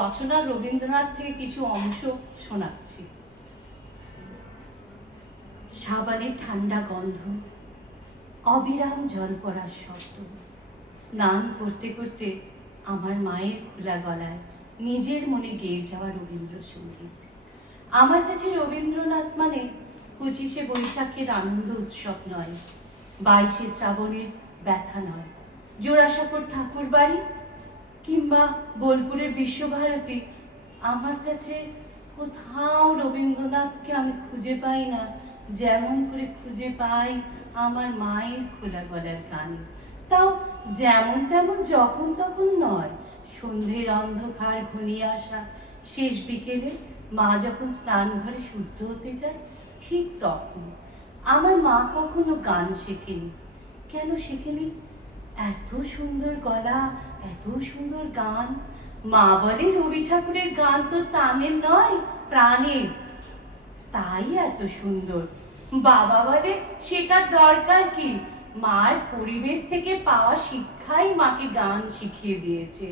রচনা রবীন্দ্রনাথ থেকে কিছু অংশ শোনাচ্ছি। সাবানের ঠান্ডা গন্ধ, অবিরাম জল পড়ার শব্দ, স্নান করতে করতে আমার মায়ের খোলা গলায় নিজের মনে গেয়ে যাওয়া রবীন্দ্রসঙ্গীত। আমার কাছে রবীন্দ্রনাথ মানে 25শে বৈশাখের আনন্দ উৎসব নয়, 22শে শ্রাবণের ব্যথা নয়, জোড়াসাঁকোর ঠাকুর বাড়ি কিংবা বোলপুরের বিশ্বভারতী। আমার কাছে কোথাও রবীন্দ্রনাথকে আমি খুঁজে পাই না যেমন করে খুঁজে পাই আমার মায়ের খোলা গলার গানে। তাও যেমন তেমন যখন তখন নয়, সন্ধ্যের অন্ধকার ঘনিয়ে আসা শেষ বিকেলে মা যখন স্নান ঘরে শুদ্ধ হতে যায় ঠিক তখন। আমার মা কখনো গান শেখেনি। কেন শেখেনি? এত সুন্দর গলা, এত সুন্দর গান। মা বলে রবি ঠাকুরের গান তো তানের নয়, প্রাণের, তাই এত সুন্দর। বাবা বলে শেখার দরকার কি, মার পরিবেশ থেকে পাওয়া শিক্ষাই মাকে গান শিখিয়ে দিয়েছে।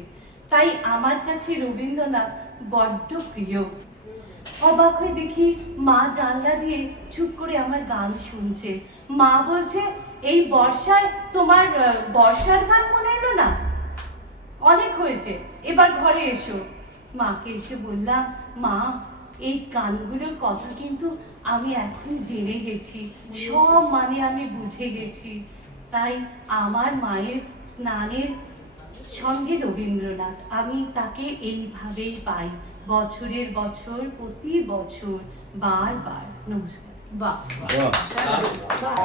তাই আমার কাছে রবীন্দ্রনাথ বড্ড প্রিয়। অবাক হয়ে দেখি মা জানলা দিয়ে চুপ করে আমার গান শুনছে। মা বলছে, এই বর্ষায় তোমার বর্ষার গান মনে এলো না? অনেক হয়েছে, এবার ঘরে এসো। মাকে এসে বললাম, মা এই গানগুলোর কথা কিন্তু আমি এখন জেনে গেছি, সব মানে আমি বুঝে গেছি। তাই আমার মায়ের স্নানের সঙ্গে রবীন্দ্রনাথ, আমি তাকে এইভাবেই পাই, বছরের বছর, প্রতি বছর, বারবার। নমস্কার। বাহ বাহ।